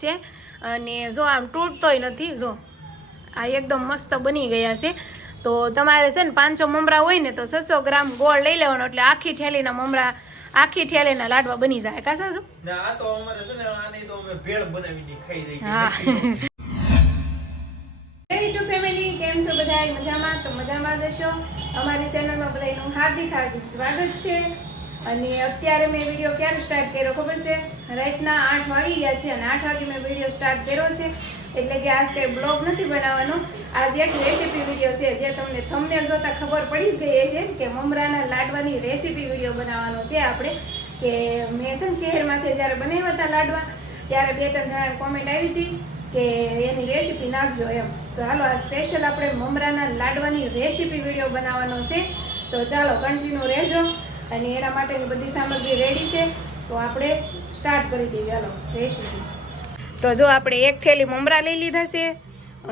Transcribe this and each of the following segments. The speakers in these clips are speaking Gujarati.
છે અને જો આમ તૂટતોય નથી. જો આ એકદમ મસ્ત બની ગયા છે. તો તમારે છે ને 500 મમરા હોય ને તો 600 ગ્રામ ગોળ લઈ લેવાનો, એટલે આખી થેલીના મમરા, આખી થેલીના લાડવા બની જાય. કા સાસુ? ના, આ તો અમારે છે ને આની તો અમે ભેળ બનાવીને ખાઈ જઈએ. હા. યુટ્યુબ ફેમિલી, કેમ છો બધા? મજામાં? તો મજામાં જશો. અમારી ચેનલમાં બધાનું હાર્દિક હાર્દિક સ્વાગત છે. અને અત્યારે મેં વિડીયો ક્યારે સ્ટાર્ટ કર્યો ખબર છે? રાતના 8 વાગી ગયા છે અને 8 વાગે મેં વિડીયો સ્ટાર્ટ કર્યો છે. એટલે કે આજ કંઈ બ્લોગ નથી બનાવવાનો. આજ એક રેસીપી વિડીયો છે, જે તમને થંબનેલ જોતા ખબર પડી જ ગઈ છે કે મમરાના લાડવાની રેસીપી વિડીયો બનાવવાનો છે આપણે. કે મેં છે ને ખેરમાંથી જ્યારે બનાવ્યા હતા લાડવા, ત્યારે 2-3 જણાની કોમેન્ટ આવી હતી કે એની રેસીપી નાખજો એમ. તો હાલો, આ સ્પેશિયલ આપણે મમરાના લાડવાની રેસીપી વિડીયો બનાવવાનો છે. તો ચાલો કન્ટિન્યુ રહેજો. અને એના માટેની બધી સામગ્રી રેડી છે, તો આપણે સ્ટાર્ટ કરી દઈએ. ચાલો રેસીપી. તો જો આપણે એક થેલી મમરા લઈ લીધા છે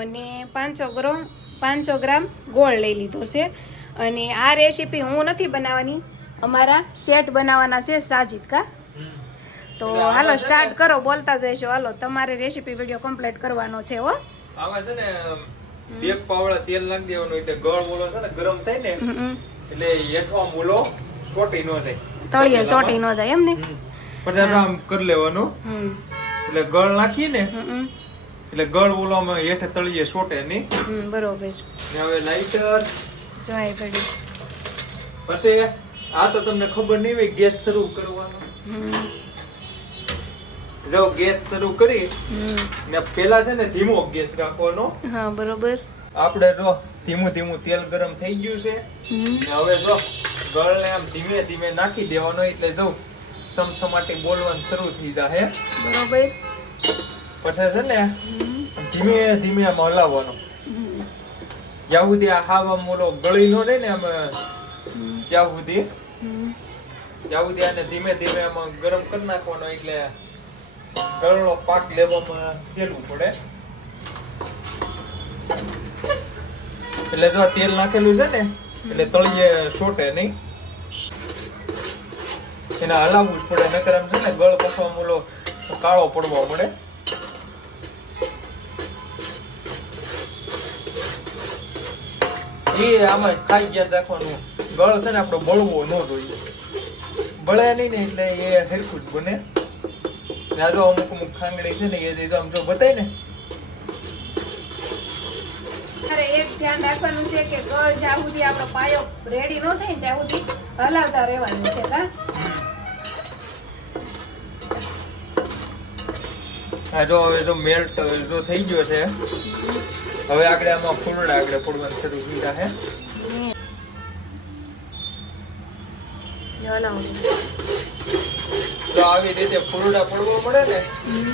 અને 500 ગ્રામ ગોળ લઈ લીધો છે. અને આ રેસીપી હું નથી બનાવવાની, અમારા શેઠ બનાવવાના છે, સાજીદ. કા? તો હાલો સ્ટાર્ટ કરો, બોલતા જઈશો. હાલો, તમારે રેસીપી વિડીયો કમ્પ્લીટ કરવાનો છે. હો, આમાં છે ને 2 પાવડા તેલ નાખી દેવાનું, એટલે ગળ બોલો છે ને ગરમ થાય ને એટલે હેઠો મૂલો ચોટી ન જાય, તળિયે ચોટી ન જાય એમ ને. પછી આમ કરી લેવાનું, એટલે ગળ નાખીએ ને એટલે ગળ બોલામાં હેઠે તળિયે ચોટે નહીં. બરોબર. ને હવે લાઈટર જોઈ પડી. પછી આ તો તમને ખબર નહીં હોય, ગેસ શરૂ કરવાનો. જો ગેસ શરૂ કરી ને પેલા છે ને ધીમો ગેસ રાખવાનો. હા, બરોબર. આપણે જો ધીમું ધીમું તેલ ગરમ થઈ ગયું છે ને હવે જો ગળને આમ ધીમે ધીમે નાખી દેવાનો, એટલે જો સમસમાટી બોલવાનું શરૂ થઈ જાય. બરોબર. પછી છે ને ધીમે ધીમે આમ હલાવવાનો, જ્યાં સુધી આ હાવ આમ ઓલો ગળી નો રહે ને આમ, ત્યાં સુધી આને ધીમે ધીમે આમ ગરમ કરી નાખવાનો, એટલે ગળનો પાક લેવામાં સહેલું પડે. એટલે જો આ તેલ નાખેલું છે ને એટલે તળિયે ચોટે નહીં, એને હલાવવું જ પડે, નકર આમ છે ને ગળ પછી ઓલો કાળો પડવા મળે. એ આમાં ખાઈ ગયા રાખવાનું, ગળ છે ને આપણો બળવો ન જોઈએ, બળે નહીં ને એટલે એ હરખું જ બને. જો અમુક ખાંગડી છે ને એ આમ જો બતાય ને, એક ધ્યાન રાખવાનું છે કે ગળ જ્યાં સુધી આપણો પાયો રેડી ન થાય ને ત્યાં સુધી હલાવતા રહેવાનું છે. કા? હા, જો હવે તો મેલ્ટ જો થઈ ગયો છે. હવે આપણે આમાં ફૂલડા ફોડવાનું શરૂ કર્યા છે. તો આવી રીતે ફૂલડા ફોડવા પડે ને,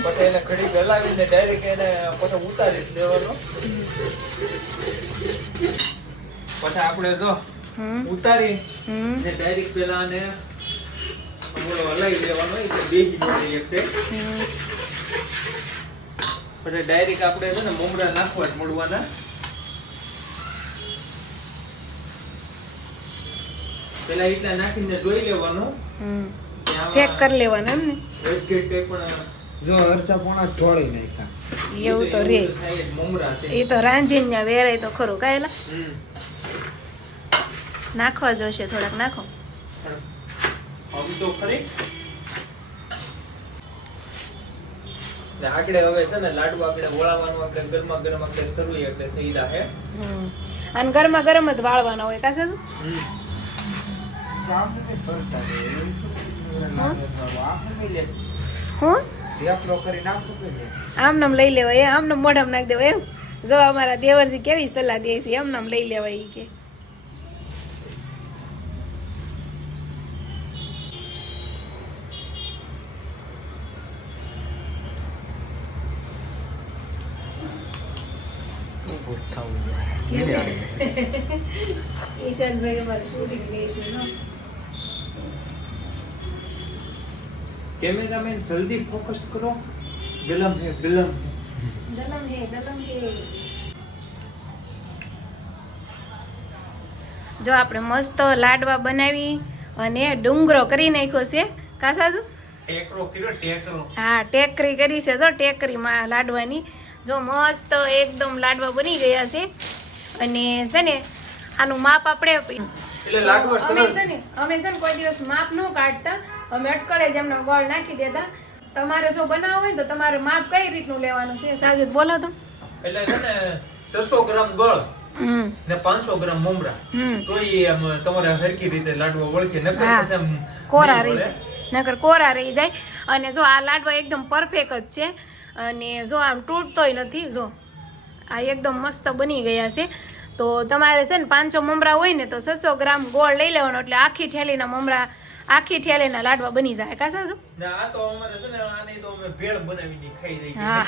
પછી એને ઘડી ગલાવીને ડાયરેક્ટ એને પછી ઉતારી જ દેવાનો. પછી આપણે જો ઉતારી ને ડાયરેક્ટ પેલા આને હલાવી દેવાનો, એટલે બેસી જાય એક છે. પછી ડાયરેક્ટ આપણે છે ને મમરા નાખવા જ મળવાના. પેલા એટલા નાખીને જોઈ લેવાનું, ચેક કરી લેવાનું એમ ને. જો અરચા પોણા ઢોળી નાખ્યા, એવું તો રે, મમરા છે એ તો રાંધીને ત્યાં વેરાય તો ખરું. કાયલા નાખવા જોશે, થોડાક નાખો. આમ તો ખરી. આગળ હવે છે ને લાડવા આપણે વળાવવાનું, આપણે ગરમા ગરમ આપણે શરૂ એટલે થઈ જાય. અને ગરમા ગરમ જ વાળવાના હોય. કાશે હું આમ નામ લઈ લેવાય, આમ નામ મોઢામાં નાખી દેવાય એમ. જો અમારા દેવરજી કેવી સલાહ દે છે, એમ નામ લઈ લેવાય કે. ઈશાનભાઈ અમારે શૂટિંગ લે છે. કેમેરામેન જલ્દી ફોકસ કરો, ગલમ હે ગલમ હે. જો આપણે મસ્ત લાડવા બનાવી અને ડુંગરો કરી નાખ્યો છે. કા સાસુ? ટેકરો કર્યો ટેકરો. હા ટેકરી કરી છે જો ટેકરીમાં લાડવાની જો મસ્ત એકદમ લાડવા બની ગયા છે અને છે ને આનું માપ આપણે એટલે લાડવા અમે સરસ. છે ને કોઈ દિવસ માપ ન કાઢતા અમે અટકળે જ એમનો ગોળ નાખી દેતા તમારે જો બનાવવું હોય ને તો તમારે માપ કઈ રીતનું લેવાનું છે સાજદ બોલો તો એટલે છે ને 600 ગ્રામ ગળ હમ ને 500 ગ્રામ મમરા હમ તો એ આમ તમારે હરખી રીતે લાડવા વળખે નકર હા. પછી આમ કોરા નહીં રહી વળે. જાય નકર કોરા રહી જાય અને જો આ લાડવા એકદમ પરફેક્ટ જ છે અને જો આમ તૂટતોય નથી જો આ એકદમ મસ્ત બની ગયા છે તો તમારે છે ને 500 મમરા હોય ને તો 600 ગ્રામ ગોળ લઈ લેવાનો એટલે આખી થેલીના મમરા આખી થેલીના લાડવા બની જાય કા સાસુ ને આ તો અમારે છે ને આની તો અમે ભેળ બનાવીને ખાઈ જઈએ. હા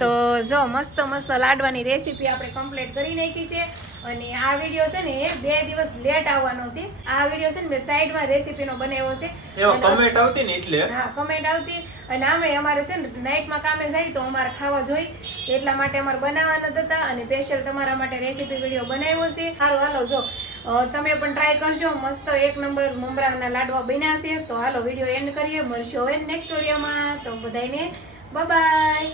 તો જો મસ્ત મસ્ત લાડવાની રેસીપી આપણે કમ્પ્લીટ કરી નાખી છે અને આ વિડીયો છે ને એ 2 દિવસ લેટ આવવાનો છે આ વિડીયો છે ને મેં સાઈડમાં રેસીપીનો બનાવ્યો છે એમાં કમેન્ટ આવતી ને એટલે હા કમેન્ટ આવતી અને આમે અમારે છે ને નાઇટમાં કામે જાય તો અમારે ખાવા જોઈ એટલા માટે અમારે બનાવવાના જ હતા અને સ્પેશિયલ તમારા માટે રેસીપી વિડીયો બનાવ્યો છે સારું હાલો જો તમે પણ ટ્રાય કરજો મસ્ત એક નંબર મમરાના લાડવા બન્યા છે તો હાલો વિડીયો એન્ડ કરીએ મળશું હવે નેક્સ્ટ વિડીયોમાં તો બધાને બાય બાય.